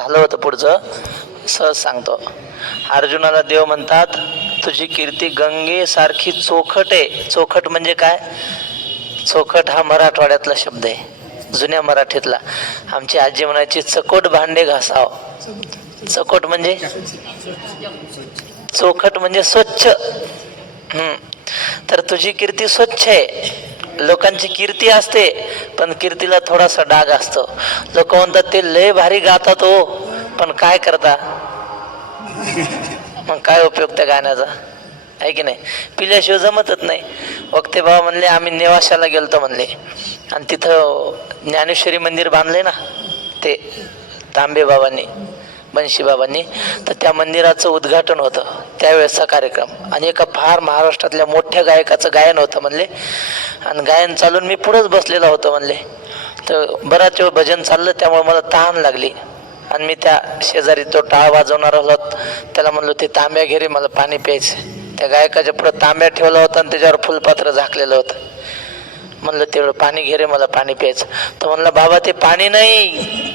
झालं होतं पुढचं सहज सांगतो. अर्जुनाला देव म्हणतात, तुझी कीर्ती गंगेसारखी चोखट आहे. चोखट म्हणजे काय? चोखट हा मराठवाड्यातला शब्द आहे, जुन्या मराठीतला. आमची आजी म्हणायची चकोट भांडे घासाव. चकोट म्हणजे चोखट म्हणजे स्वच्छ. तर तुझी कीर्ती स्वच्छ आहे. लोकांची कीर्ती असते पण कीर्तीला थोडासा डाग असतो. लोक म्हणतात ते लय भारी गातात हो, पण काय करता, मग काय उपयोग त्या गाण्याचा, आहे की नाही? पिल्याशिवाय जमतच नाही. वक्ते बाबा म्हणले आम्ही नेवाशाला गेलतो म्हणले, आणि तिथं ज्ञानेश्वरी मंदिर बांधले ना ते तांबे बाबांनी, बनशी बाबांनी, तर त्या मंदिराचं उद्घाटन होतं त्यावेळेसचा कार्यक्रम. आणि एका फार महाराष्ट्रातल्या मोठ्या गायकाचं गायन होतं म्हणले, आणि गायन चालून मी पुढंच बसलेला होतो म्हणले. तर बराच वेळ भजन चाललं, त्यामुळे मला तहान लागली, आणि मी त्या शेजारी तो टाळ वाजवणार होत त्याला म्हणलो ते तांब्या घे रे, मला पाणी प्यायचं. त्या गायकाच्या पुढं तांब्या ठेवला होता आणि त्याच्यावर फुलपात्र झाकलेलं होतं. म्हणलं तेवढं पाणी घे रे, मला पाणी प्यायचं. तर म्हणलं बाबा ते पाणी नाही,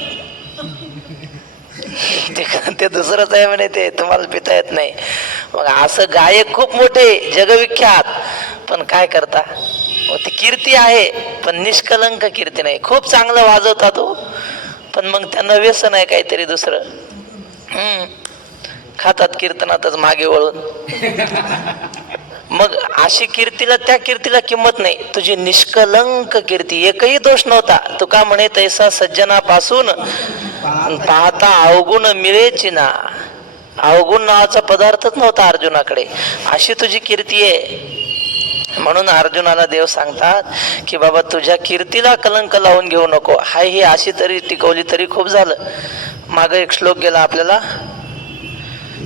ते दुसरंच आहे म्हणे, ते तुम्हाला पिता येत नाही. मग असं गायक खूप मोठे जगविख्यात, पण काय करता, ती कीर्ती आहे पण निष्कलंक कीर्ती नाही. खूप चांगलं वाजवता तो, पण मग त्यांना व्यसन आहे काहीतरी दुसरं. खातात कीर्तनातच मागे वळून. मग अशी कीर्तीला, त्या कीर्तीला किंमत नाही. तुझी निष्कलंक कीर्ती, एकही दोष नव्हता. तुका म्हणे तैसा सज्जनापासून पाहता अवगुण मिळेची ना. अवगुण नावाचा पदार्थच नव्हता अर्जुनाकडे, अशी तुझी कीर्ती आहे. म्हणून अर्जुनाला देव सांगतात की बाबा तुझ्या कीर्तीला कलंक लावून घेऊ नको. हाय ही अशी तरी टिकवली तरी खूप झालं. माग एक श्लोक गेला आपल्याला,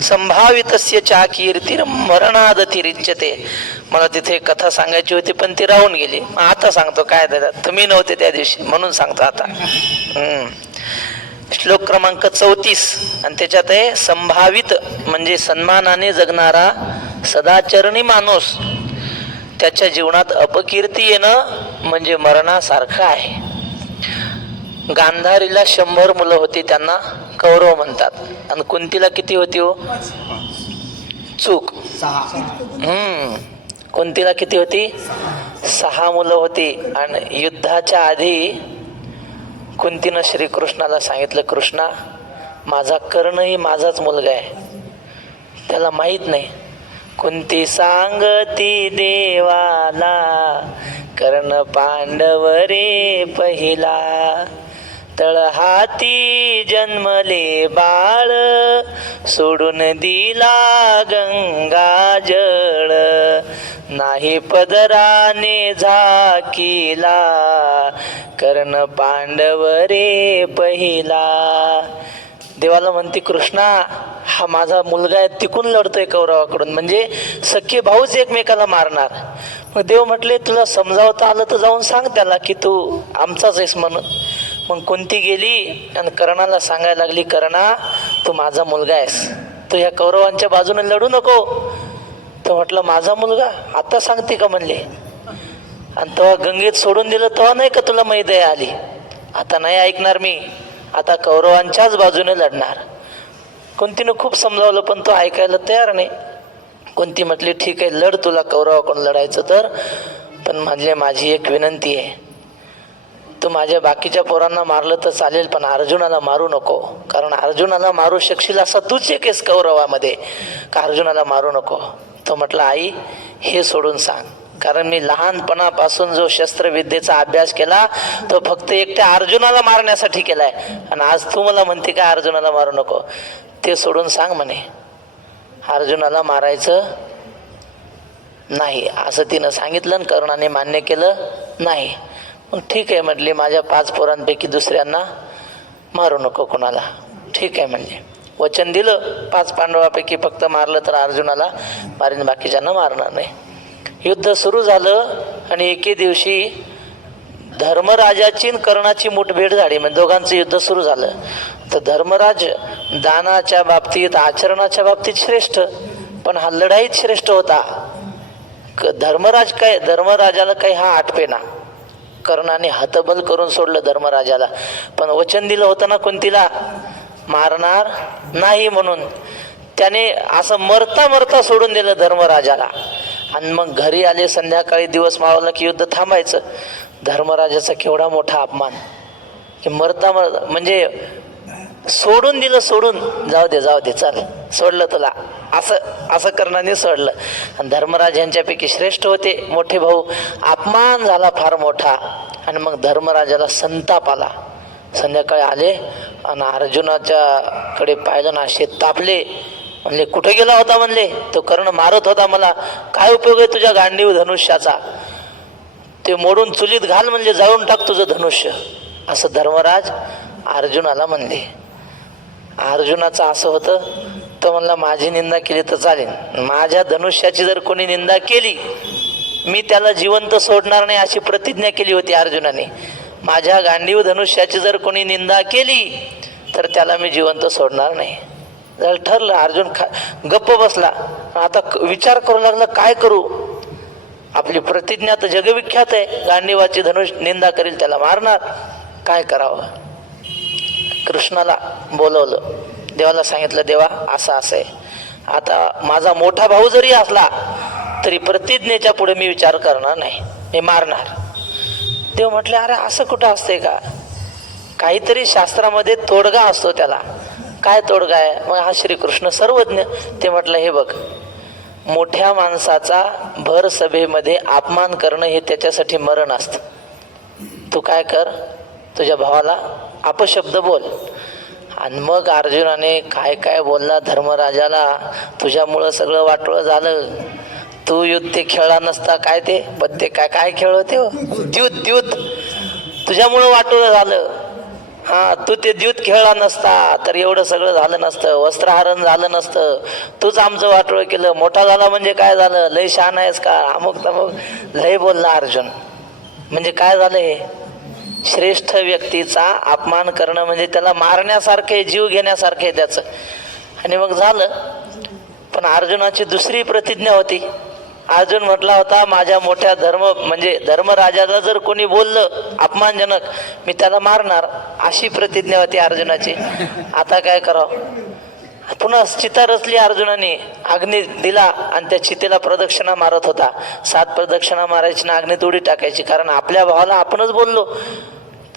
संभावितस्य चा कीर्ती मरणादतिरिच्यते. मला तिथे कथा सांगायची होती पण ती राहून गेली. आता सांगतो, काय देतात तुम्ही नव्हते त्या दिवशी म्हणून सांगतो आता. श्लोक क्रमांक 34, आणि त्याच्यात आहे संभावित म्हणजे सन्मानाने जगणारा सदाचरणी माणूस, त्याच्या जीवनात अपकीर्ती येणं म्हणजे मरणासारखं आहे. गांधारीला 100 मुलं होती, त्यांना कौरव म्हणतात. आणि कुंतीला किती होती हो? चूक. कुंतीला किती होती? 6 मुलं होती. आणि युद्धाच्या आधी कुंतीनं श्रीकृष्णाला सांगितलं, कृष्णा माझा कर्णही माझाच मुलगा आहे, त्याला माहित नाही. कुंती सांगती देवाला, कर्ण पांडव रे पहिला, तळहाती जन्मले बाळ, सोडून दिला गंगा जळ, नाही पदराने झाकीला, कर्ण पांडव रे पहिला. देवाला म्हणते कृष्णा हा माझा मुलगा आहे, तिकून लढतोय कौरवाकडून, म्हणजे सख्खे भाऊच एकमेकाला मारणार. मग देव म्हटले तुला समजावता आलं तर जाऊन सांग त्याला की तू आमचाच आहेस म्हणून. मग कुंती गेली आणि कर्णाला सांगायला लागली, कर्णा तू माझा मुलगा आहेस, तू ह्या कौरवांच्या बाजूने लढू नको. तो म्हटलं माझा मुलगा आता सांगते का म्हणले. आणि तेव्हा गंगेत सोडून दिलं तेव्हा नाही का तुला मैदया आली. आता नाही ऐकणार मी, आता कौरवांच्याच बाजूने लढणार. कुंतीनं खूप समजावलं पण तो ऐकायला तयार नाही. कुंती म्हटली ठीक आहे लढ, तुला कौरवाकडून लढायचं तर, पण म्हणले माझी एक विनंती आहे, तू माझ्या बाकीच्या पोरांना मारलं तर चालेल पण अर्जुनाला मारू नको, कारण अर्जुनाला मारू शकशील असा तूच एक आहेस कौरवामध्ये, का अर्जुनाला मारू नको. तो म्हटला आई हे सोडून सांग, कारण मी लहानपणापासून जो शस्त्रविद्येचा अभ्यास केला तो फक्त एकट्या अर्जुनाला मारण्यासाठी केलाय, आणि आज तू मला म्हणते का अर्जुनाला मारू नको. ते सोडून सांग म्हणे, अर्जुनाला मारायचं नाही असं तिनं सांगितलं. आणि कर्णाने मान्य केलं नाही. मग ठीक आहे म्हटली, माझ्या 5 पोरांपैकी दुसऱ्यांना मारू नको कोणाला. ठीक आहे म्हणजे वचन दिलं, 5 पांडवापैकी फक्त मारलं तर अर्जुनाला मारीन, बाकीच्यांना मारणार नाही. युद्ध सुरू झालं आणि एके दिवशी धर्मराजाची कर्णाची मुठभेड झाली. म्हणजे दोघांचं युद्ध सुरू झालं. तर धर्मराज दानाच्या बाबतीत आचरणाच्या बाबतीत श्रेष्ठ, पण हा लढाईत श्रेष्ठ होता. धर्मराजाला काही हा आटपेना. कर्णाने हतबल करून सोडलं धर्मराजाला, पण वचन दिलं होतं ना कुंतीला, मारणार नाही म्हणून त्याने असं मरता मरता सोडून दिलं धर्मराजाला. आणि मग घरी आले, संध्याकाळी दिवस मावळला की युद्ध थांबायचं. धर्मराजाचा केवढा मोठा अपमान की मरता मरता म्हणजे सोडून दिलं, सोडून जाऊ दे चल सोडलं तुला, असं असं करण्याने सोडलं. आणि धर्मराज यांच्यापैकी श्रेष्ठ होते, मोठे भाऊ. अपमान झाला फार मोठा. आणि मग धर्मराजाला संताप आला. संध्याकाळी आले आणि अर्जुनाच्या कडे पाहिलं ना, असे तापले. म्हणले कुठे गेला होता? म्हणले तो कर्ण मारत होता मला. काय उपयोग आहे तुझ्या गांडीव धनुष्याचा? ते मोडून चुलीत घाल, म्हणजे जाळून टाक तुझं धनुष्य, असं धर्मराज अर्जुनाला म्हणले. अर्जुनाचं असं होतं, तो म्हणला माझी निंदा केली तर चालेल, माझ्या धनुष्याची जर कोणी निंदा केली मी त्याला जिवंत सोडणार नाही, अशी प्रतिज्ञा केली होती अर्जुनाने. माझ्या गांडीव धनुष्याची जर कोणी निंदा केली तर त्याला मी जिवंत सोडणार नाही. ठरलं. अर्जुन गप्प बसला. आता विचार करू लागला, काय करू? आपली प्रतिज्ञा तर जगविख्यात आहे, गांडीवाची धनुष निंदा करील त्याला मारणार, काय करावं? कृष्णाला बोलवलं, देवाला सांगितलं, देवा असं असं आहे, आता माझा मोठा भाऊ जरी असला तरी प्रतिज्ञेच्या पुढे मी विचार करणार नाही, मी मारणार. देव म्हटले, अरे असं कुठं असते का? काहीतरी शास्त्रामध्ये तोडगा असतो त्याला. काय तोडगा आहे? मग हा श्रीकृष्ण सर्वज्ञ. ते म्हटलं, हे बघ, मोठ्या माणसाचा भर सभेमध्ये अपमान करणं हे त्याच्यासाठी मरण असतं. तू काय कर, तुझ्या भावाला अपशब्द बोल. आणि मग अर्जुनाने काय काय बोलला धर्मराजाला. तुझ्यामुळं सगळं वाटोळं झालं, तू युद्ध ते खेळला नसता, काय ते पत्ते काय काय खेळ होते, द्यूत तुझ्यामुळं वाटोळं झालं. हा, तू ते द्यूत खेळला नसता तर एवढं सगळं झालं नसतं, वस्त्रहरण झालं नसतं, तूच आमचं वाटोळं केलं. मोठा झाला म्हणजे काय झालं, लय शहाण आहेस का, अमुक तमुक लय बोलला अर्जुन. म्हणजे काय झालं, हे श्रेष्ठ व्यक्तीचा अपमान करणं म्हणजे त्याला मारण्यासारखे, जीव घेण्यासारखे त्याचं. आणि मग झालं. पण अर्जुनाची दुसरी प्रतिज्ञा होती. अर्जुन म्हटला होता, माझ्या मोठ्या धर्मराजाला जर कोणी बोललं अपमानजनक, मी त्याला मारणार, अशी प्रतिज्ञा होती अर्जुनाची. आता काय करावं? पुन्हा चिता रचली अर्जुनाने, अग्नी दिला आणि त्या चितेला प्रदक्षिणा मारत होता. 7 प्रदक्षिणा मारायची ना अग्नीत उडी टाकायची, कारण आपल्या भावाला आपणच बोललो.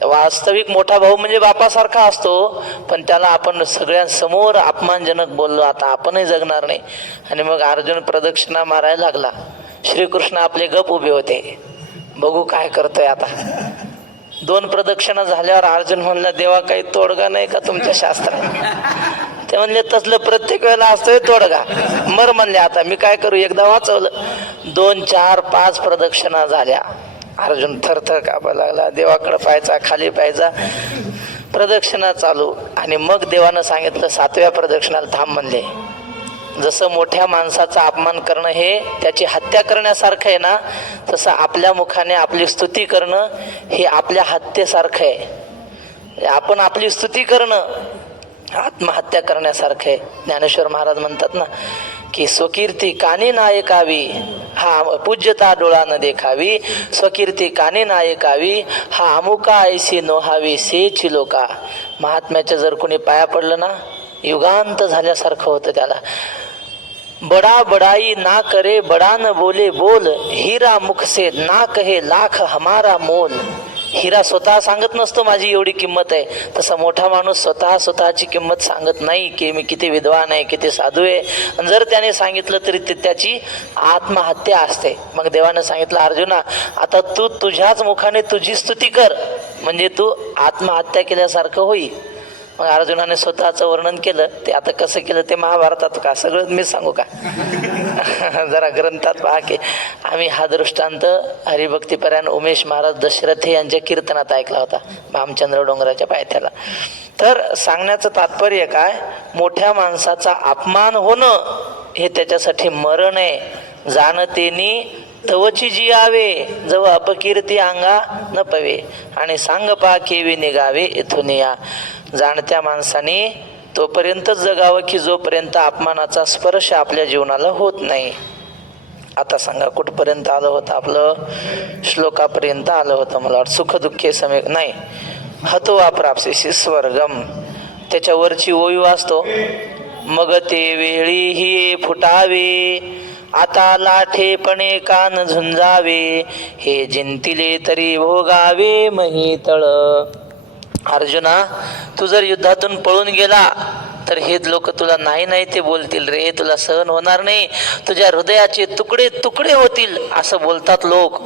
वास्तविक मोठा भाऊ म्हणजे बापासारखा असतो, पण त्याला आपण सगळ्यांसमोर अपमानजनक बोललो, आता आपणही जगणार नाही. आणि मग अर्जुन प्रदक्षिणा मारायला लागला. श्रीकृष्ण आपले गप उभे होते, बघू काय करतोय आता. 2 प्रदक्षिणा झाल्यावर अर्जुन म्हणला, देवा काही तोडगा नाही का तुमच्या शास्त्रात? ते म्हणले, तसलं प्रत्येक वेळेला असतोय तोडगा, मर म्हणले. आता मी काय करू? एकदा वाचवलं. 2, 4, 5 प्रदक्षिणा झाल्या. अर्जुन थरथर कापायला लागला, देवाकडे पाहायचा, खाली पाहायचा, प्रदक्षिणा चालू. आणि मग देवानं सांगितलं, 7व्या प्रदक्षिणाला थांब म्हणले. जसं मोठ्या माणसाचा अपमान करणं हे त्याची हत्या करण्यासारखं आहे ना, तसं आपल्या मुखाने आपली स्तुती करणं हे आपल्या हत्येसारखं आहे. आपण आपली स्तुती करणं आत्महत्या करण्यासारखं आहे. ज्ञानेश्वर महाराज म्हणतात ना की स्वकीर्ती कानी नायकावी, हा पूज्यता डोळा न देखावी, स्वकीर्ती कानी नायकावी, हा अमुका ऐसी नोहावी सेची लोका. महात्म्याच्या जर कोणी पाया पडलं ना, युगांत झाल्यासारखं होतं त्याला. बडा बडाई ना करे, बडा न बोले बोल, हिरा मुख से ना कहे लाख हमारा मोल. हिरा स्वतः सांगत नसतो माझी एवढी किंमत आहे, तसा मोठा माणूस स्वतःची किंमत सांगत नाही की मी किती विद्वान आहे, किती साधू आहे. आणि जर त्याने सांगितलं तरी ते त्याची आत्महत्या असते. मग देवानं सांगितलं, अर्जुना आता तू तुझ्याच मुखाने तुझी स्तुती कर, म्हणजे तू आत्महत्या केल्यासारखं होईल. मग अर्जुनाने स्वतःचं वर्णन केलं. ते आता कसं केलं ते महाभारतात का सगळं मी सांगू का? जरा ग्रंथात पहा की. आम्ही हा दृष्टांत हरिभक्तीपरायण उमेश महाराज दशरथी यांच्या कीर्तनात ऐकला होता, भामचंद्र डोंगराच्या पायथ्याला. तर सांगण्याचं तात्पर्य काय, मोठ्या माणसाचा अपमान होणं हे त्याच्यासाठी मरण आहे. जाणतेनी तवची जी आवे, जव अपकीर्ती अंगा न पवे, आणि सांग पा केवी निघावे इथून या. जाणत्या माणसाने तोपर्यंतच जगावं की जोपर्यंत अपमानाचा स्पर्श आपल्या जीवनाला होत नाही. आता सांगा कुठपर्यंत आलं होतं आपलं? श्लोकापर्यंत आलं होतं मला वाटतं. सुख दुःखे समे नाही, हतो वा प्राप्स्यसि स्वर्गम. त्याच्यावरची ओवी वाचतो. मग ते वेळी ही फुटावे, आता लाठेपणे कान झुंजावे, हे जिंतिले तरी भोगावे महितळ. अर्जुना, तू जर युद्धातून पळून गेला तर हे लोक तुला नाही नाही ते बोलतील रे, तुला सहन होणार नाही, तुझ्या हृदयाचे तुकडे तुकडे होतील असं बोलतात लोक.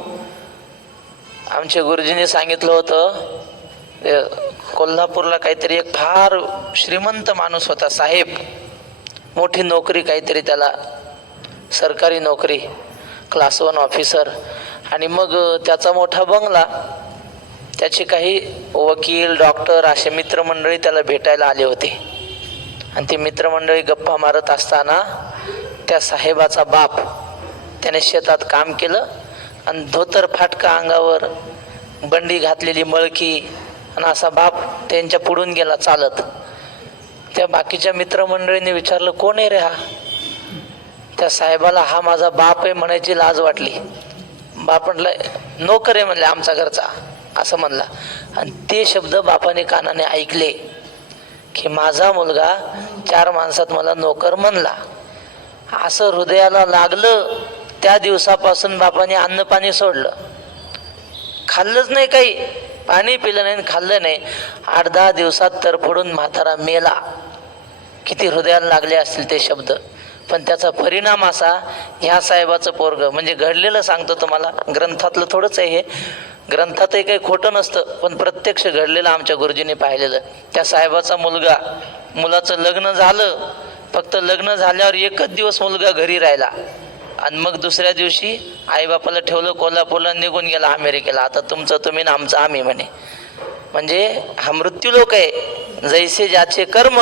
आमच्या गुरुजींनी सांगितलं होतं, कोल्हापूरला काहीतरी एक फार श्रीमंत माणूस होता, साहेब, मोठी नोकरी काहीतरी त्याला, सरकारी नोकरी, क्लास 1 ऑफिसर. आणि मग त्याचा मोठा बंगला, त्याचे काही वकील डॉक्टर असे मित्रमंडळी त्याला भेटायला आले होते. आणि ते मित्रमंडळी गप्पा मारत असताना त्या साहेबाचा बाप, त्याने शेतात काम केलं आणि धोतर फाटका अंगावर, बंडी घातलेली मळकी, आणि असा बाप त्यांच्या पुढून गेला चालत. त्या बाकीच्या मित्रमंडळींनी विचारलं, कोण आहे रे हा? त्या साहेबाला हा माझा बाप आहे म्हणायची लाज वाटली. बाप म्हटलं, नोकर आहे म्हणले आमचा घरचा, असं म्हणला. आणि ते शब्द बापाने कानाने ऐकले की माझा मुलगा 4 माणसात मला नोकर म्हणला. असं हृदयाला लागलं. त्या दिवसापासून बापाने अन्न पाणी सोडलं, खाल्लंच नाही, काही पाणी पिलं नाही, खाल्लं नाही. 8-10 दिवसात तरफडून म्हातारा मेला. किती हृदयाला लागले असतील ते शब्द. पण त्याचा परिणाम असा, ह्या साहेबाचं पोरग, म्हणजे घडलेलं सांगतो तुम्हाला, ग्रंथातलं थोडंच आहे हे, ग्रंथातही काही खोटं नसतं, पण प्रत्यक्ष घडलेलं आमच्या गुरुजींनी पाहिलेलं. त्या साहेबाचा मुलाचं लग्न झालं. फक्त लग्न झाल्यावर 1च दिवस मुलगा घरी राहिला आणि मग दुसऱ्या दिवशी आईबापाला ठेवलं कोल्हापूरला, निघून गेला अमेरिकेला. आता तुमचं तुम्ही ना आमचं आम्ही म्हणे. म्हणजे हा मृत्यू लोक आहे. जैसे ज्याचे कर्म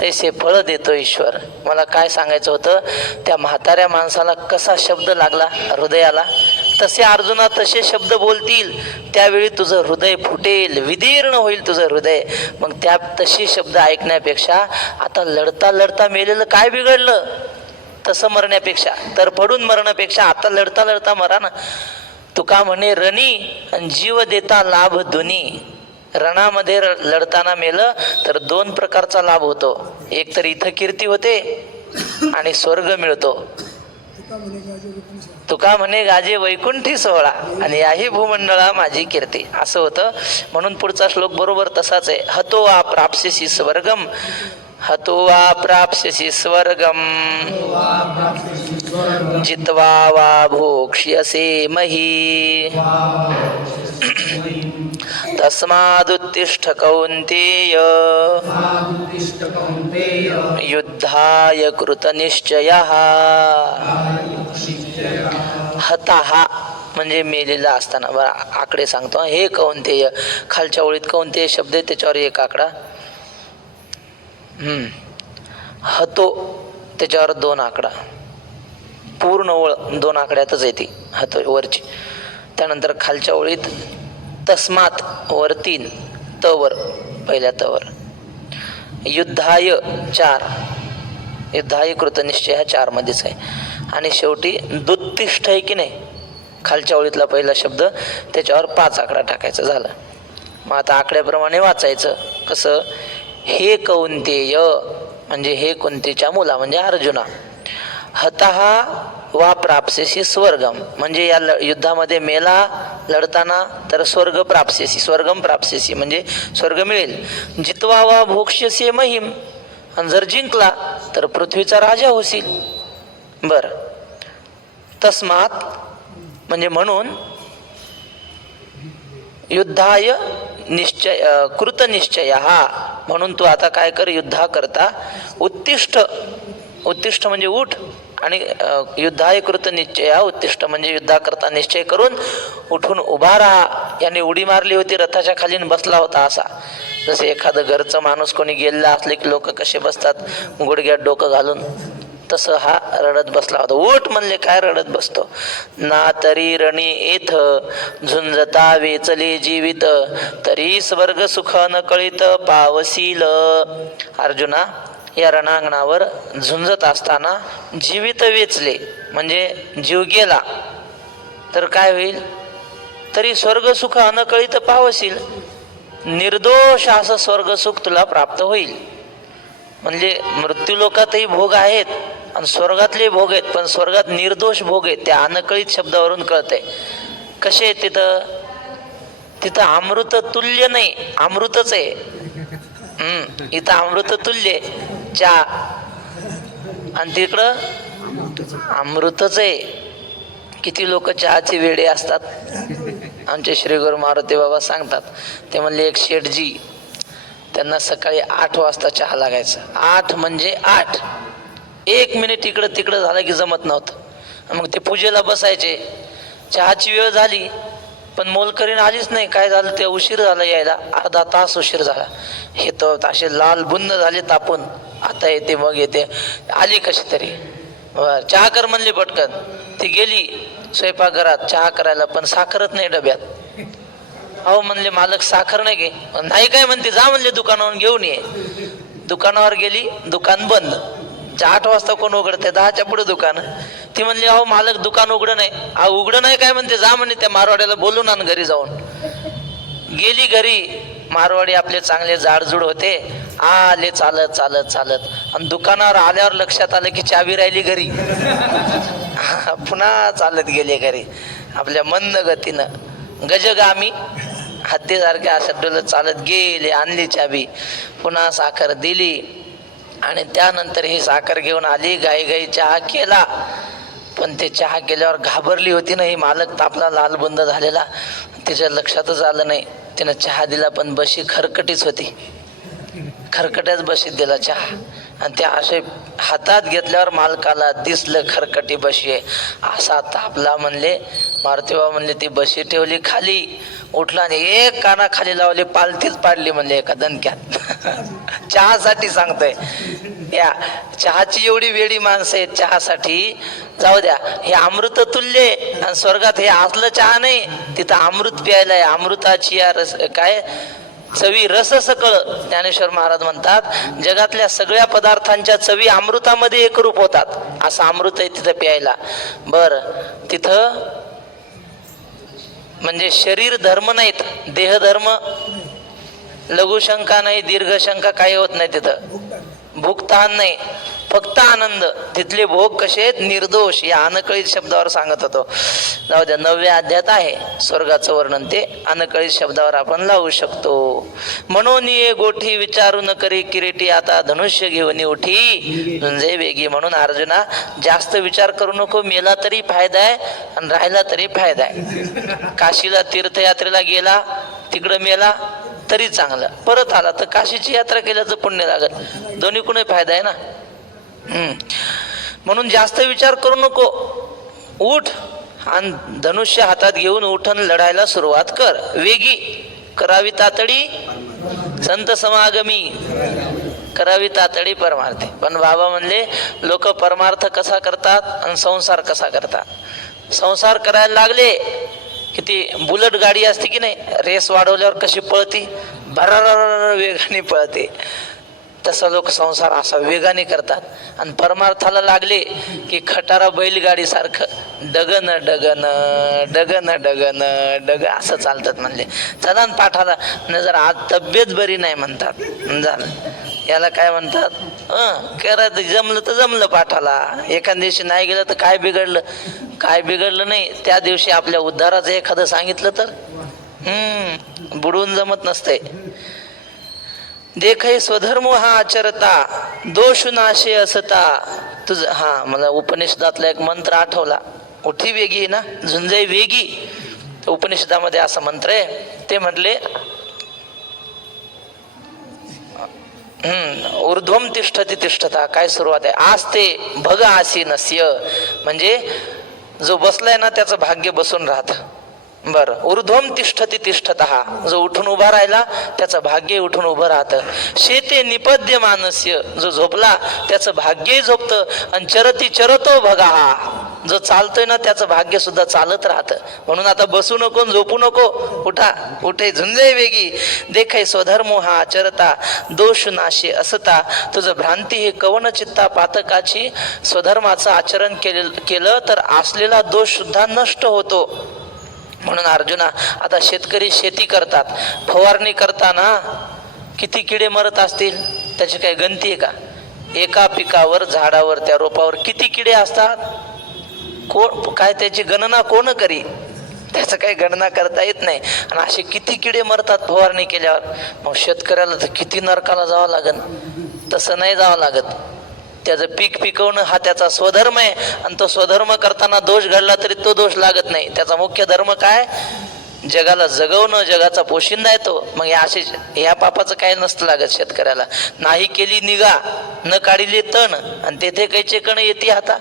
तैसे फळ देतो ईश्वर. मला काय सांगायचं होतं, त्या म्हाताऱ्या माणसाला कसा शब्द लागला हृदयाला, तसे अर्जुना तसे शब्द बोलतील, त्यावेळी तुझं हृदय फुटेल, विदीर्ण होईल तुझं हृदय. मग त्या तशी शब्द ऐकण्यापेक्षा आता लढता लढता मेलेलं काय बिघडलं? तसं मरण्यापेक्षा, तर पडून मरण्यापेक्षा आता लढता लढता मरा ना. तुका म्हणे रणी आणि जीव देता लाभ दोन्ही. रणामध्ये लढताना मेलं तर 2 प्रकारचा लाभ होतो. एक तर इथं कीर्ती होते आणि स्वर्ग मिळतो. तुका म्हणे गाजे वैकुंठी सोहळा आणि याही भूमंडळा माझी कीर्ती, असं होतं. म्हणून पुढचा श्लोक बरोबर तसाच आहे. हतो वा प्राप्स्यसि स्वर्गम, हतो वा प्राप्स्यसि स्वर्गम, जित्वा वा भोक्ष्यसे मही, तस्मादुत्तिष्ठ कौन्तेय, युद्धाय कृतनिश्चयः. हताः म्हणजे मेलेला असताना. बरं, आकडे सांगतो. हे कौन्तेय, खालच्या ओळीत कौन्तेय शब्द आहे, त्याच्यावर 1 आकडा. हतो त्याच्यावर 2 आकडा. पूर्ण ओळ 2 आकड्यातच येते हतो वरची. त्यानंतर खालच्या ओळीत तस्मात वर 3, तवर पहिल्या तवर. युद्धाय 4, युद्धाय कृतनिश्चय 4 मध्येच आहे. आणि शेवटी दुत्तिष्ठ आहे की नाही, खालच्या ओळीतला पहिला शब्द, त्याच्यावर 5 आकडा टाकायचा. झालं. मग आता आकड्याप्रमाणे वाचायचं. कसं? हे कौन्तेय म्हणजे हे कुंतीच्या मुला म्हणजे अर्जुना. हतः वा प्राप्स्यसि स्वर्गम म्हणजे या युद्धामध्ये मेला लढताना तर स्वर्ग प्राप्स्यसि, स्वर्गम प्राप्स्यसि म्हणजे स्वर्ग मिळेल. जित्वा वा भोक्ष्यसे महिम, आणि जर जिंकला तर पृथ्वीचा राजा होशील. बर, तस्मात म्हणजे म्हणून, युद्धाय निश्चय कृतनिश्चय हा, म्हणून तू आता काय कर, युद्धा करता उत्तिष्ठ, उत्तिष्ठ म्हणजे उठ, आणि युद्धाय कृतनिश्चय उत्तिष्ठ म्हणजे युद्धा करता निश्चय करून उठून उभा राहा. याने उडी मारली होती, रथाच्या खाली बसला होता असा. जसे एखादं घरचं माणूस कोणी गेलेला असले की लोक कसे बसतात गुडघ्यात डोकं घालून, तसं हा रडत बसला होता. उठ म्हणले, काय रडत बसतो. ना तरी रणी येथ झुंजता वेचले जीवित, तरी स्वर्ग सुख न कळित पावसील. अर्जुना, या रणांगणावर झुंजत असताना जीवित वेचले म्हणजे जीव गेला तर काय होईल, तरी स्वर्ग सुख अनकळित पावसील, निर्दोष असं स्वर्ग सुख तुला प्राप्त होईल. म्हणजे मृत्यूलोकातही भोग आहेत आणि स्वर्गातले भोग आहेत, पण स्वर्गात निर्दोष भोग आहेत. त्या अनकळीत शब्दावरून कळतंय. कसे आहेत तिथं? तिथं अमृत तुल्य नाही, अमृतच आहे. इथं अमृत तुल्य चहा आणि तिकडं अमृतच आहे. किती लोक चहाचे वेडे असतात. आमचे श्री गुरु मारुती बाबा सांगतात, ते म्हणले एक शेठजी, त्यांना सकाळी 8 वाजता चहा लागायचा. 8 म्हणजे 8, 1 मिनिट इकडं तिकडं झालं की जमत नव्हतं. मग ते पूजेला बसायचे. चहाची वेळ झाली पण मोलकरीण आलीच नाही. काय झालं, ते उशीर झाला यायला, अर्धा तास उशीर झाला. हे तर असे लाल बुंद झाले तापून, आता येते मग येते. आली कशी तरी, चहा कर म्हणले पटकन. ती गेली स्वयंपाकघरात चहा करायला, पण साखरच नाही डब्यात. अहो म्हणले मालक साखर नाही घे. नाही काय म्हणते, जा म्हणले दुकानावरून घेऊन ये. दुकानावर गेली, दुकान बंद. 8 वाजता कोण उघडते, 10च्या पुढे दुकान. ती म्हणली अहो मालक दुकान उघडं नाही. अहो उघडं नाही काय म्हणते, जा म्हणे त्या मारवाड्याला बोलून आण घरी जाऊन. गेली घरी. मारवाडी आपले चांगले जाडजूड होते, आले चालत चालत चालत. आणि दुकानावर आल्यावर लक्षात आलं की चावी राहिली घरी. पुन्हा चालत गेले घरी आपल्या मंद गतीनं. गजगामी हत्तीसारख्या अशा डोलत चालत गेले, आणली चावी, पुन्हा साखर दिली. आणि त्यानंतर ही साखर घेऊन आली, गाई गाई चहा केला. पण ते चहा केल्यावर घाबरली होती ना ही मालक, तापला लालबुंद झालेला. तिच्या लक्षातच आलं नाही. तिनं चहा दिला पण बशी खरकटीच होती. खरकट्याच बशीत दिला चहा. आणि त्या असे हातात घेतल्यावर मालकाला दिसलं खरकटी बशी आहे. असा तापला. म्हणले मारुतीबाबा म्हणले ती बशी ठेवली खाली, उठला आणि एक काना खाली लावली, पालथीच पाडली म्हणले एका दणक्यात. चहासाठी सांगतोय. या चहाची एवढी वेडी माणसं आहेत चहासाठी. जाऊ द्या, हे अमृत तुल्य आणि स्वर्गात हे असलं चहा नाही, तिथं अमृत प्यायला आहे. अमृताची या रस काय चवी रस सकळ. ज्ञानेश्वर महाराज म्हणतात जगातल्या सगळ्या पदार्थांच्या चवी अमृतामध्ये एकरूप होतात. असं अमृत आहे तिथं प्यायला. बर, तिथं म्हणजे शरीर धर्म नाहीत, देहधर्म, लघुशंका नाही, दीर्घशंका काही होत नाही. तिथं भूक तहान नाही, फक्त आनंद. तिथले भोग कसे आहेत, निर्दोष. या अनकळीत शब्दावर सांगत होतो. जाऊ द्या, 9व्या अध्यायात आहे स्वर्गाचं वर्णन, ते अनकळीत शब्दावर आपण लावू शकतो. म्हणून ये गोठी विचारू न करी किरीटी, आता धनुष्य घेऊन उठी म्हणजे वेगी. म्हणून अर्जुना जास्त विचार करू नको. मेला तरी फायदा आहे आणि राहिला तरी फायदा आहे. काशीला तीर्थयात्रेला गेला, तिकडं मेला तरी चांगलं, परत आला तर काशीची यात्रा केल्याचं पुण्य लागत. दोन्ही कुणी फायदा आहे ना. म्हणून जास्त विचार करू नको. उठ आणि धनुष्य हातात घेऊन उठून लढायला सुरुवात कर. वेगी करावी तातडी संत समागमी, करावी तातडी परमार्थे. पण बाबा म्हणले लोक परमार्थ कसा करतात आणि संसार कसा करतात. संसार करायला लागले किती बुलेट गाडी असते की नाही, रेस वाढवल्यावर कशी पळती, भरार वेगाने पळते. तसं लोक संसार असा वेगाने करतात. आणि परमार्थाला लागले की खटारा बैलगाडी सारखं डगन डगन डगन डगन डग असं चालतात. म्हणले चला न पाठाला, जर आज तब्येत बरी नाही म्हणतात, झालं याला काय म्हणतात, करायचं जमलं तर जमलं पाठाला. एखाद दिवशी नाही गेलं तर काय बिघडलं, काय बिघडलं नाही. त्या दिवशी आपल्या उद्धाराचं एखादं सांगितलं तर बुडवून जमत नसते. देखै स्वधर्म हा आचरता, दोष नाशे असता तुझ. हा, मला उपनिषदातला एक मंत्र आठवला. उठी वेगी ना, झुंजई वेगी. उपनिषदामध्ये असा मंत्र आहे. ते म्हटले ऊर्ध्वम तिष्ठती तिष्ठता. काय सुरुवात आहे, आस्ते भग आसी नस्य. म्हणजे जो बसलाय ना त्याचं भाग्य बसून राहत. बरं, ऊर्ध्वम तिष्ठती तिष्ठतः, जो उठून उभा राहिला त्याचं भाग्य उठून उभं राहतं. शेते निपद्य मानस्य, जो झोपला त्याचं भाग्यही झोपतं. आणि चरती चरतो भगा, जो चालतोय ना त्याचं भाग्य सुद्धा चालत राहतं. म्हणून आता बसू नको, झोपू नको, उठा. उठे झुंजे वेगी. देखै स्वधर्मो हा आचरता, दोष नाशे असता तुझं भ्रांती हे कवन चित्ता पातकाची. स्वधर्माचं आचरण केलं तर असलेला दोष सुद्धा नष्ट होतो. म्हणून अर्जुना, आता शेतकरी शेती करतात, फवारणी करताना किती किडे मरत असतील त्याची काही गणती आहे का. एका पिकावर झाडावर त्या रोपावर किती किडे असतात, कोण काय त्याची गणना कोण करी, त्याचं काही गणना करता येत नाही. आणि असे किती किडे मरतात फवारणी केल्यावर. मग शेतकऱ्याला तर किती नरकाला जावं लागेल. तसं नाही जावं लागत. त्याचं पीक पिकवणं हा त्याचा स्वधर्म आहे. आणि तो स्वधर्म करताना दोष घडला तरी तो दोष लागत नाही. त्याचा मुख्य धर्म काय, जगाला जगवणं, जगाचा पोशिंदा आहे तो. मग या पापाचं काय नसतं लागत शेतकऱ्याला. नाही केली निगा न काढिले तण, आणि तेथे कैचे कण येते हाता.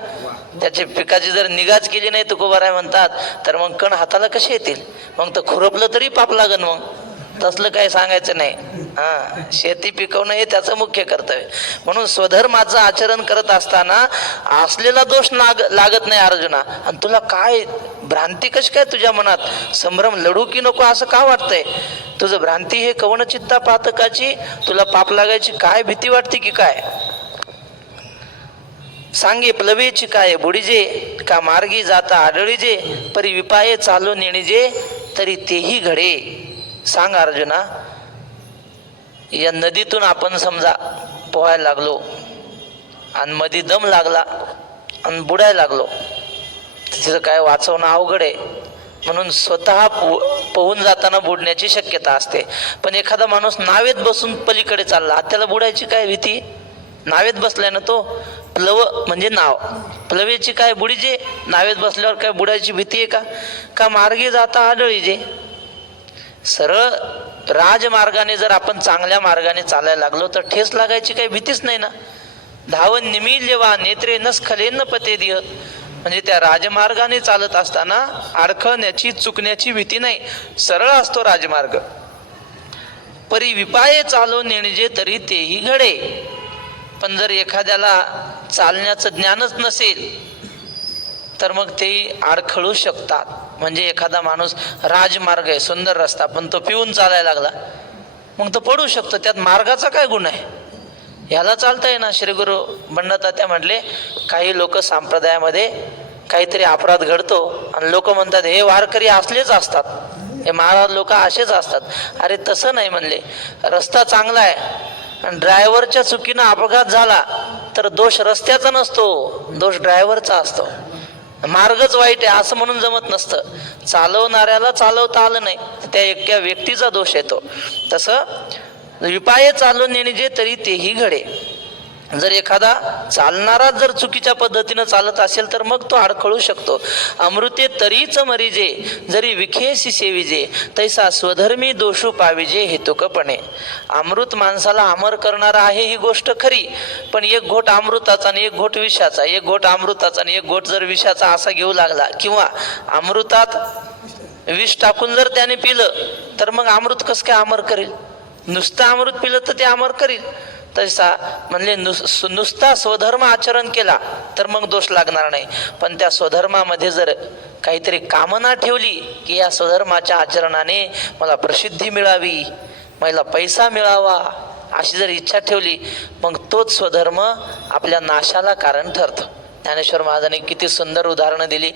त्याच्या पिकाची जर निगाच केली नाही तुकोबाराय म्हणतात, तर मग कण हाताला कसे येतील. मग तर खुरपलं तरी पाप लागन. मग तसलं काही सांगायचं नाही. शेती पिकवणं हे त्याचं मुख्य कर्तव्य. म्हणून स्वधर्माचं आचरण करत असताना असलेला दोष लागत नाही अर्जुना. आणि तुला काय भ्रांती कशी काय तुझ्या मनात, संभ्रम लढू की नको असं का वाटतंय. तुझं भ्रांती हे कवनचित्ता पातकाची, तुला पाप लागायची काय भीती वाटते की काय. सांगे प्लवेची काय बुडीजे, का मार्गी जाता आढळीजे, परी विपाये चालू नेणीजे, तरी तेही घडे. सांग अर्जुना, या नदीतून आपण समजा पोहायला लागलो आणि मध्ये दम लागला आणि बुडायला लागलो, तिथं काय वाचवणं अवघड आहे. म्हणून स्वतः पोहून जाताना बुडण्याची शक्यता असते. पण एखादा माणूस नावेत बसून पलीकडे चालला, त्याला बुडायची काय भीती. नावेत बसलाय ना तो. प्लव म्हणजे नाव, प्लवेची काय बुडीजे, नावेत बसल्यावर काय बुडायची भीती आहे का. का मार्गे जाता आढळीजे, सरळ राजमार्गाने जर आपण चांगल्या मार्गाने चालायला लागलो तर ठेस लागायची काही भीतीच नाही ना. धावन निमिल्यवा नेत्रे नस्खलेन पते दिह, म्हणजे त्या राजमार्गाने चालत असताना अडखळण्याची चुकण्याची भीती नाही, सरळ असतो राजमार्ग. परी विपाये चालू नेणजे, तरी तेही घडे. पण जर एखाद्याला चालण्याचं ज्ञानच नसेल तर मग ते अडखळू शकतात. म्हणजे एखादा माणूस राजमार्ग आहे, सुंदर रस्ता, पण तो पिऊन चालायला लागला, मग तो पडू शकतो. त्यात मार्गाचा काय गुण आहे, ह्याला चालतंय ना. श्री गुरु बंडतात्या म्हटले, काही लोक संप्रदायामध्ये काहीतरी अपराध घडतो आणि लोक म्हणतात हे वारकरी असलेच असतात, हे महाराज लोक असेच असतात. अरे तसं नाही म्हणले. रस्ता चांगला आहे आणि ड्रायव्हरच्या चुकीनं अपघात झाला तर दोष रस्त्याचा नसतो, दोष ड्रायव्हरचा असतो. मार्गच वाईट आहे असं म्हणून जमत नसतं. चालवणाऱ्याला चालवता आलं नाही, त्या एका व्यक्तीचा दोष येतो. तसं विपाये चालून नेणीजे, तरी तेही घडे. जर एखादा चालणारा जर चुकीच्या पद्धतीनं चालत असेल तर मग तो अडखळू शकतो. अमृते तरीच मरीजे, जरी विखेसी सेविजे, तैसा स्वधर्मी दोषू पाविजे हेतुकपणे. अमृत माणसाला अमर करणारा आहे ही गोष्ट खरी, पण एक घोट अमृताचा आणि एक घोट विषाचा, एक घोट अमृताचा आणि एक घोट जर विषाचा असा घेऊ लागला, किंवा अमृतात विष टाकून जर त्याने पिलं तर मग अमृत कसं काय अमर करेल. नुसतं अमृत पिलं तर ते अमर करेल. तसा म्हणले नुसता स्वधर्म आचरण केला तर मग दोष लागणार नाही. पण त्या स्वधर्मामध्ये जर काहीतरी कामना ठेवली की या स्वधर्माच्या आचरणाने मला प्रसिद्धी मिळावी, मला पैसा मिळावा, अशी जर इच्छा ठेवली, मग तोच स्वधर्म आपल्या नाशाला कारण ठरतो. ज्ञानेश्वर महाराजांनी किती सुंदर उदाहरणं दिली.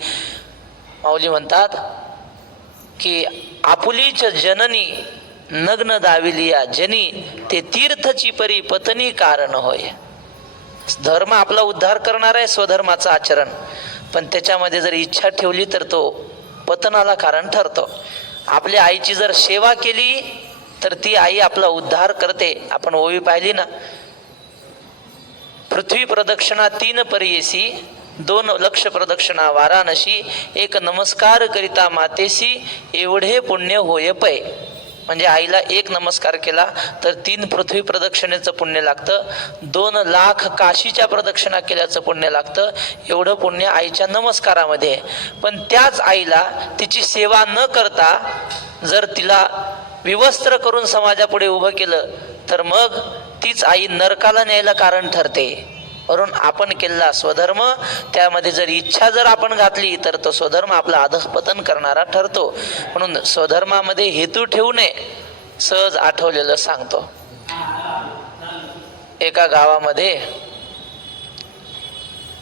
माऊली म्हणतात की आपुलीच जननी नग्न दाविलिया जनी, ते तीर्थची परी पत्नी कारण होय. धर्म आपला उद्धार करणार आहे, स्वधर्माचं आचरण, पण त्याच्यामध्ये जर इच्छा ठेवली तर तो पतनाला कारण ठरतो. आपल्या आईची जर सेवा केली तर ती आई आपला उद्धार करते. आपण ओवी पाहिली ना, पृथ्वी प्रदक्षिणा 3 परियेसी, 2 लक्ष प्रदक्षिणा वाराणसी, 1 नमस्कार करिता मातेसी, एवढे पुण्य होय पै. म्हणजे आईला 1 नमस्कार केला तर 3 पृथ्वी प्रदक्षिणेचं पुण्य लागतं, 2 लाख काशीच्या प्रदक्षिणा केल्याचं पुण्य लागतं. एवढं पुण्य आईच्या नमस्कारामध्ये आहे. पण त्याच आईला तिची सेवा न करता जर तिला विवस्त्र करून समाजापुढे उभं केलं तर मग तीच आई नरकाला न्यायला कारण ठरते. वरून आपण केलेला स्वधर्म, त्यामध्ये जर इच्छा जर आपण घातली तर तो स्वधर्म आपला अधःपतन करणारा ठरतो. म्हणून स्वधर्मामध्ये हेतू ठेवू नये. सहज आठवलेलं सांगतो. एका गावामध्ये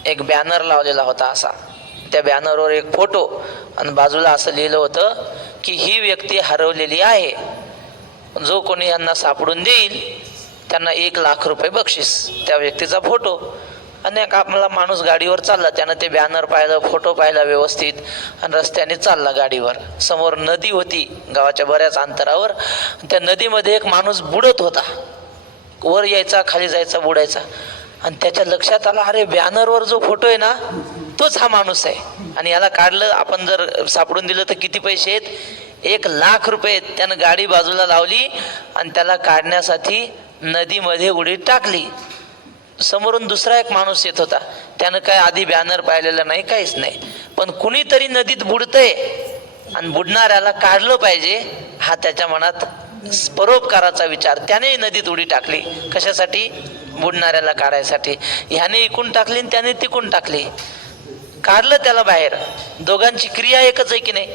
एक बॅनर लावलेला होता असा. त्या बॅनरवर एक फोटो आणि बाजूला असं लिहिलं होतं की ही व्यक्ती हरवलेली आहे, जो कोणी यांना सापडून देईल त्यांना 1,00,000 रुपये बक्षीस. त्या व्यक्तीचा फोटो. अनेक आपला माणूस गाडीवर चालला, त्यानं ते बॅनर पाहिलं, फोटो पाहिला व्यवस्थित आणि रस्त्याने चालला गाडीवर. समोर नदी होती गावाच्या बऱ्याच अंतरावर. त्या नदीमध्ये एक माणूस बुडत होता, वर यायचा खाली जायचा बुडायचा. आणि त्याच्या लक्षात आला, अरे बॅनरवर जो फोटो आहे ना तोच हा माणूस आहे. आणि याला काढलं, आपण जर सापडून दिलं तर किती पैसे आहेत? 1,00,000 रुपये. त्यानं गाडी बाजूला लावली आणि त्याला काढण्यासाठी नदीमध्ये उडी टाकली. समोरून दुसरा एक माणूस येत होता, त्यानं काय आधी बॅनर पाहिलेलं नाही, काहीच नाही, पण कुणीतरी नदीत बुडतंय आणि बुडणाऱ्याला काढलं पाहिजे हा त्याच्या मनात परोपकाराचा विचार. त्याने नदीत उडी टाकली. कशासाठी? बुडणाऱ्याला काढायसाठी. ह्याने इकून टाकली आणि त्याने तिकून टाकली. काढलं त्याला बाहेर. दोघांची क्रिया एकच आहे की नाही?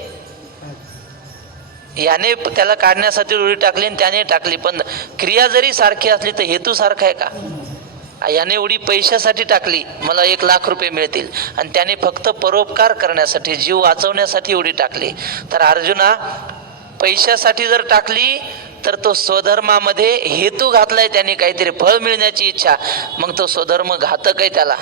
याने त्याला काढण्यासाठी उडी टाकली आणि त्याने टाकली, पण क्रिया जरी सारखी असली तर हेतू सारखा आहे का? याने उडी पैशासाठी टाकली, मला 1,00,000 रुपये मिळतील, आणि त्याने फक्त परोपकार करण्यासाठी, जीव वाचवण्यासाठी उडी टाकली. तर अर्जुना, पैशासाठी जर टाकली तर तो स्वधर्मामध्ये हेतू घातलाय त्याने, काहीतरी फळ मिळण्याची इच्छा, मग तो स्वधर्म घातक आहे त्याला.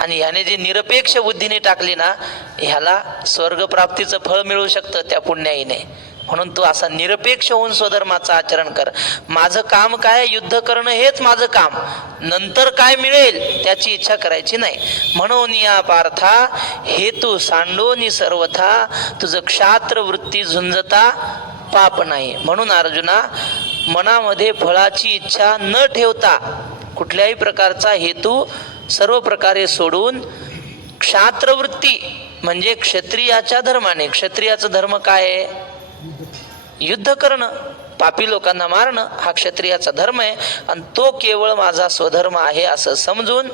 आणि ह्याने जी निरपेक्ष बुद्धीने टाकली ना, ह्याला स्वर्गप्राप्तीचं फळ मिळू शकतं त्या पुण्याईने. म्हणून तू असा निरपेक्ष होऊन स्वधर्माचं आचरण कर. माझं काम काय? युद्ध करणं हेच माझं काम. नंतर काय मिळेल त्याची इच्छा करायची नाही. म्हणून या पार्था हेतू सांडोनी सर्वथा, तुझं क्षात्र वृत्ती झुंजता पाप नाही. म्हणून अर्जुना, मनामध्ये फळाची इच्छा न ठेवता कुठल्याही प्रकारचा हेतू सर्व प्रकारे सोडून क्षात्रवृत्ती म्हणजे क्षत्रियाच्या धर्माने. क्षत्रियाचा धर्म काय आहे? युद्ध करणं, पापी लोकांना मारणं, हा क्षत्रियाचा धर्म आहे. आणि तो केवळ माझा स्वधर्म आहे असं समजून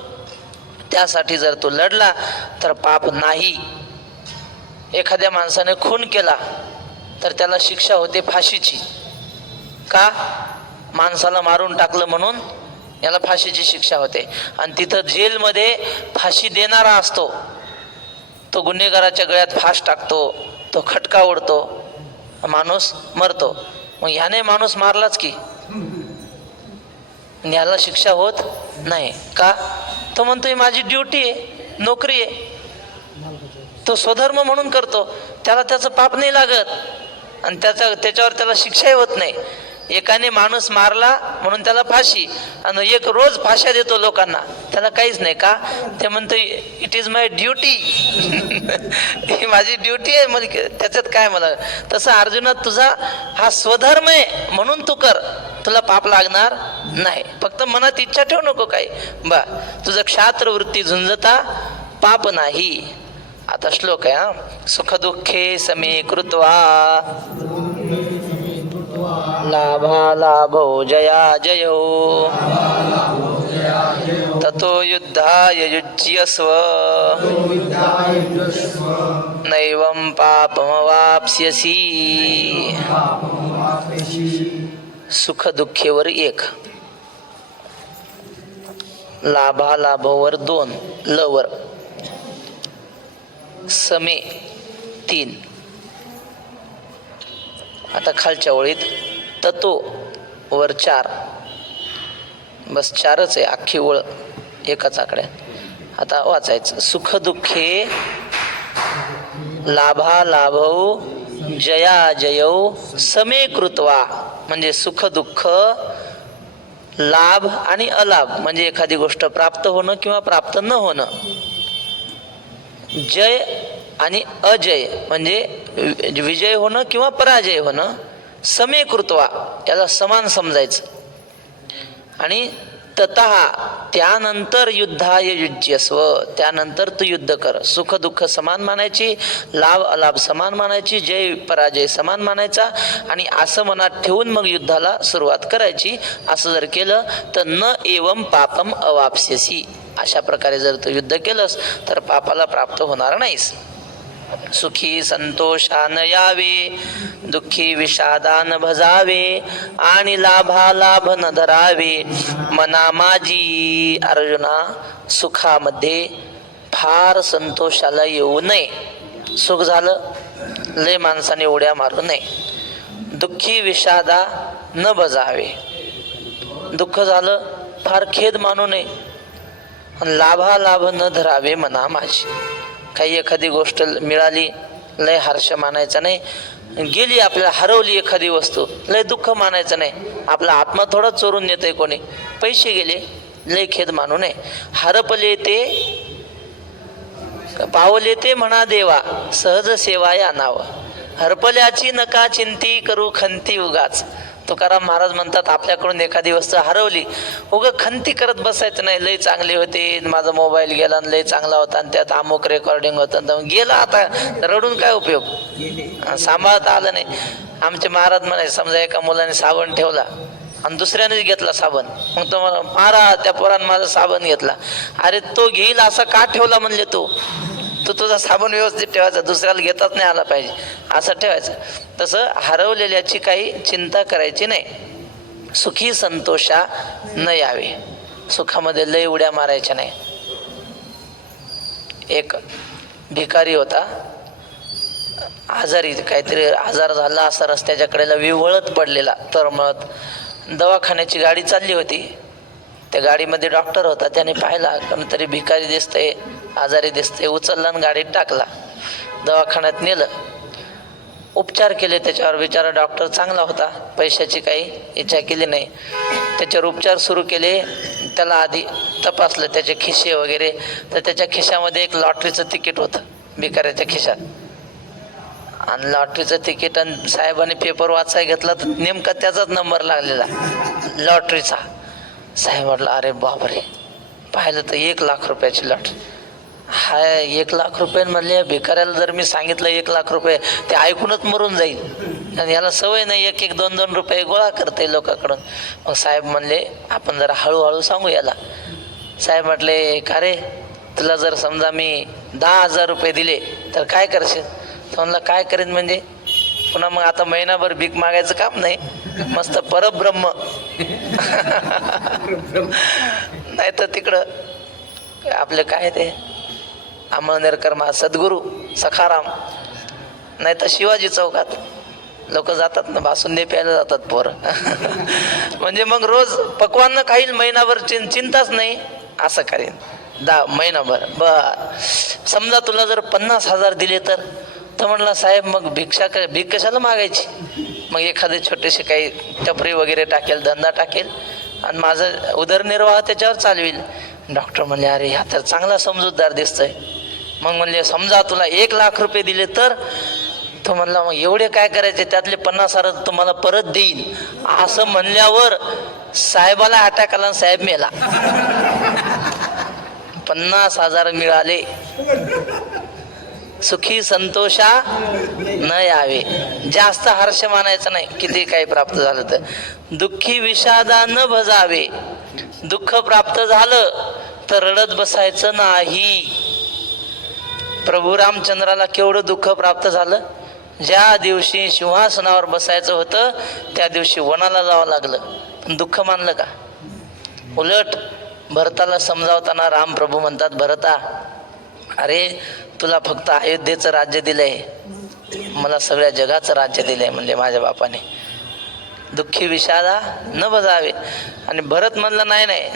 त्यासाठी जर तो लढला तर पाप नाही. एखाद्या माणसाने खून केला तर त्याला शिक्षा होते फाशीची. का? माणसाला मारून टाकलं म्हणून याला फाशीची शिक्षा होते. आणि तिथं जेलमध्ये फाशी देणारा असतो, तो गुन्हेगाराच्या गळ्यात फास टाकतो, तो खटका ओढतो, माणूस मरतो. मग ह्याने माणूस मारलाच की ह्याला शिक्षा होत नाही. का? तो म्हणतोय माझी ड्युटी आहे, नोकरी आहे, तो स्वधर्म म्हणून करतो, त्याला त्याचं पाप नाही लागत आणि त्याच्यावर त्याला शिक्षाही होत नाही. एकाने माणूस मारला म्हणून त्याला फाशी, आणि एक रोज फाश्या देतो लोकांना, त्याला काहीच नाही. का? ते म्हणतो इट इज माय ड्युटी, ही माझी ड्युटी आहे, मला त्याच्यात काय मला. तसं अर्जुना, तुझा हा स्वधर्म आहे म्हणून तू कर, तुला पाप लागणार नाही. फक्त मनात इच्छा ठेवू नको काही. बा, तुझं क्षात्र वृत्ती झुंजता पाप नाही. आता श्लोक आहे हा. सुख दुःखे समे कृत्वा लाभा लाभो जया जयो ततो युद्धाय युज्यस्व नैवं पापमवाप्स्यसि. सुख दुःखेवर 1, लाभा लाभोवर 2, लवर, समे 3. आता खालच्या ओळीत ततो वर 4, बस 4च आहे अख्खी ओळ एकाच आकड्यात. आता वाचायचं. सुख दुःखे लाभा लाभौ जया जयौ समे कृत्वा, म्हणजे सुख दुःख, लाभ आणि अलाभ म्हणजे एखादी गोष्ट प्राप्त होणं किंवा प्राप्त न होणं. जय आणि अजय म्हणजे विजय होणं किंवा पराजय होणं. समे कृत्वा याला समान समजायचं. आणि ततः त्यानंतर युद्धाय युज्यस्व, त्यानंतर तू युद्ध कर. सुख दुःख समान मानायची, लाभ अलाभ समान मानायची, जय पराजय समान मानायचा, आणि असं मनात ठेवून मग युद्धाला सुरुवात करायची. असं जर केलं तर न एवं पापम अवाप्स्यसि. अशा प्रकारे जर तू युद्ध केलंस तर पापाला प्राप्त होणार नाहीस. सुखी संतोषान यावे, दुःखी विषादान भजावे, आणि लाभा लाभ न धरावे मना माझी. अर्जुना, सुखामध्ये फार संतोषाला येऊ नये. सुख झालं लय माणसाने उड्या मारू नये. दुःखी विषादा न भजावे, दुःख झालं फार खेद मानू नये. लाभालाभ न धरावे मना माझी. काही एखादी गोष्ट मिळाली लय हर्ष मानायचा नाही, गेली आपल्याला हरवली एखादी वस्तू लय दुःख मानायचं नाही. आपला आत्मा थोडा चोरून नेतंय कोणी. पैसे गेले लय खेद मानू नये. हरपले ते पावले ते म्हणा देवा सहज सेवाय आणावं. हरपल्याची नका चिंती करू खंती उगाच. तुकाराम महाराज म्हणतात आपल्याकडून एखादी वस्तू हरवली उगा खंती करत बसायचं नाही. लय चांगले होते, माझा मोबाईल गेला लय चांगला होता आणि त्यात अमुक रेकॉर्डिंग होतं गेला, आता रडून काय उपयोग, सांभाळता आलं नाही. आमचे महाराज म्हणायचे समजा एका मुलाने साबण ठेवला आणि दुसऱ्यानेच घेतला साबण, मग तो मला महाराज त्या पोरानं माझा साबण घेतला. अरे तो घेईल असा का ठेवला म्हणले, तू तुझा साबण व्यवस्थित ठेवायचा, दुसऱ्याला घेताच नाही आला पाहिजे असं ठेवायचं. तसं हरवलेल्याची काही चिंता करायची नाही. सुखी संतोषा न यावे. सुखामध्ये लय उड्या मारायच्या नाही. एक भिकारी होता, आजारी, काहीतरी आजार झाला असा रस्त्याच्या कडेला विव्हळत पडलेला तरमळत. दवाखान्याची गाडी चालली होती, त्या गाडीमध्ये डॉक्टर होता. त्याने पाहिला कोणतरी भिकारी दिसतंय, आजारी दिसतंय, उचलला आणि गाडीत टाकला. दवाखान्यात नेलं, उपचार केले त्याच्यावर. बिचारा डॉक्टर चांगला होता, पैशाची काही इच्छा केली नाही. त्याच्यावर उपचार सुरू केले. त्याला आधी तपासलं त्याचे खिसे वगैरे, तर त्याच्या खिशामध्ये एक लॉटरीचं तिकीट होतं भिकाऱ्याच्या खिशात. आणि लॉटरीचं तिकीट, आणि साहेबांनी पेपर वाचाय घेतला तर नेमका त्याचाच नंबर लागलेला लॉटरीचा. साहेब म्हटलं अरे बापरे, पाहिलं तर 1 लाख रुपयाची लॉटरी. हाय 1 लाख रुपये म्हणले, भिकाऱ्याला जर मी सांगितलं 1 लाख रुपये, ते ऐकूनच मरून जाईल. आणि याला सवय नाही 1-1, 2-2 रुपये गोळा करते लोकांकडून. मग साहेब म्हणले आपण जरा हळूहळू सांगू याला. साहेब म्हटले का रे, तुला जर समजा मी 10,000 रुपये दिले तर काय करशील? तर म्हणलं काय करेन म्हणजे, पुन्हा मग आता महिनाभर भीक मागायचं काम नाही, मस्त परब्रह्म नाही तर तिकडं आपलं काय ते अमळनेरकर सद्गुरू सखाराम, नाही तर शिवाजी चौकात लोक जातात ना, बासुंदी प्यायला जातात पोरं म्हणजे मग रोज पक्वान्न खाईल, महिनाभर चिंताच नाही. असं करेन महिनाभर. समजा तुला जर 50,000 दिले तर म्हणला साहेब मग भीक कशाला मागायची, मग एखादी छोटीशी काही टपरी वगैरे टाकेल, धंदा टाकेल आणि माझं उदरनिर्वाह त्याच्यावर चालवील. डॉक्टर म्हणले अरे ह्या तर चांगला समजूतदार दिसतोय. मग म्हणले समजा तुला 1 लाख रुपये दिले तर? तो म्हणला मग एवढे काय करायचे, त्यातले 50,000 तुम्हाला परत देईन. असं म्हणल्यावर साहेबाला अटॅक आला, साहेब मेला. 50,000 मिळाले. सुखी संतोषा न यावे. जास्त हर्ष मानायचं नाही किती काही प्राप्त झालं तर. दुःखी विषादा न भजावे. दुःख प्राप्त झालं तर रडत बसायचं नाही. प्रभू रामचंद्राला केवढं दुःख प्राप्त झालं. ज्या दिवशी सिंहासनावर बसायचं होतं त्या दिवशी वनाला जावं लागलं, पण दुःख मानलं का? उलट भरताला समजावताना राम प्रभू म्हणतात, भरता अरे तुला फक्त अयोध्येचं राज्य दिलंय, मला सगळ्या जगाचं राज्य दिलंय म्हणजे माझ्या बापाने. दुःखी विषादा न बजावे. आणि भरत म्हणलं नाही नाही,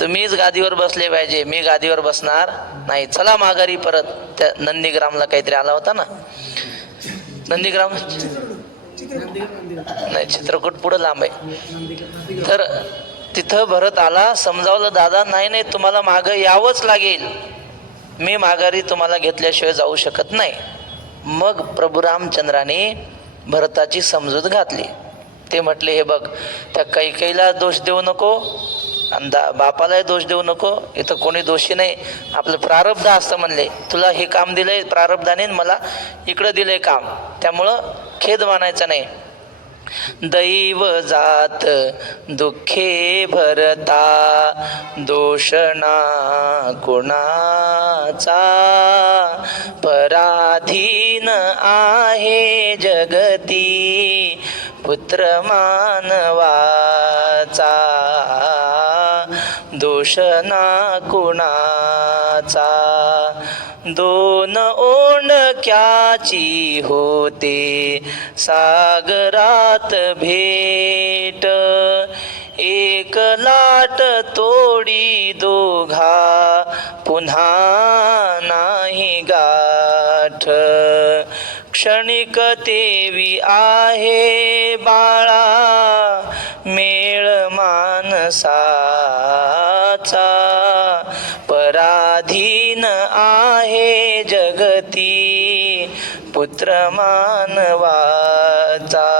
तुम्हीच गादीवर बसले पाहिजे, मी गादीवर बसणार नाही, चला माघारी परत. त्या नंदीग्रामला काहीतरी आला होता ना, नंदीग्राम नाही, चित्रकूट पुढं लांब आहे. तर तिथं भरत आला, समजावलं दादा नाही नाही तुम्हाला मागं यावंच लागेल, मी माघारी तुम्हाला घेतल्याशिवाय जाऊ शकत नाही. मग प्रभू रामचंद्राने भरताची समजूत घातली. ते म्हटले हे बघ, त्या कैकेयीला दोष देऊ नको आणि बापालाही दोष देऊ नको, इथं कोणी दोषी नाही, आपलं प्रारब्ध असतं म्हणले. तुला हे काम दिलंय प्रारब्धाने, मला इकडं दिलंय काम, त्यामुळं खेद मानायचा नाही. दैव जात दुःखे भरता, दोषणा कुणाचा, पराधीन आहे जगती पुत्र मानवाचा, दोषणा कुणाचा. दोन ओंडक्याची होते सागरात भेट, एक लाट तोडी दोघा पुन्हा नाही गाठ क्षणिक तेवी आहे बाळा मेळ मानसाचा पराधीन आहे जगती पुत्र मानवाचा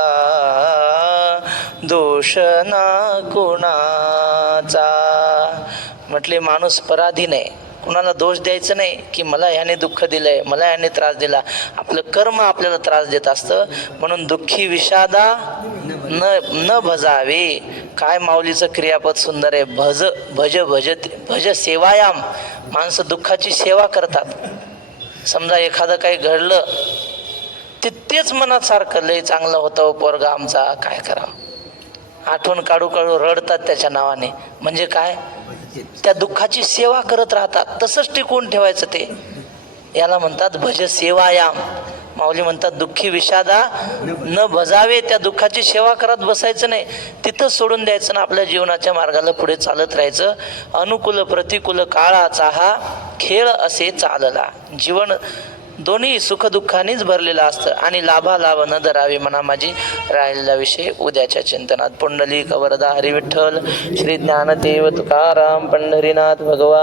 दोष ना कुणाचा. म्हटले माणूस पराधीन आहे, कुणाला दोष द्यायचं नाही की मला ह्याने दुःख दिलंय, मला ह्याने त्रास दिला. आपलं कर्म आपल्याला त्रास देत असतं. म्हणून दुःखी विषादा न भजावे. काय माऊलीचं क्रियापद सुंदर आहे. भज भज भजते भज सेवायाम. माणसं दुःखाची सेवा करतात. समजा एखादं काही घडलं ते तेच मनात सारखं लय चांगलं होतं पोरगा आमचा, काय करावं, आठवण काढू काढू रडतात त्याच्या नावाने. म्हणजे काय, त्या दुःखाची सेवा करत राहतात. तसंच टिकवून ठेवायचं ते. याला म्हणतात भज सेवायाम. माऊली म्हणतात दुःखी विषादा न भजावे. त्या दुःखाची सेवा करत बसायचं नाही, तिथंच सोडून द्यायचं ना. आपल्या जीवनाच्या मार्गाला पुढे चालत राहायचं. अनुकूल प्रतिकूल काळाचा हा खेळ असे चालला. जीवन दोन्ही सुखदुःखानेच भरलेलं असतं. आणि लाभालाभ न धरावे म्हणा माझी राहिलेला विषय उद्याच्या चिंतनात. पुंडलिक वरदा हरी विठ्ठल श्री ज्ञानदेव तुकाराम पंढरीनाथ भगवान.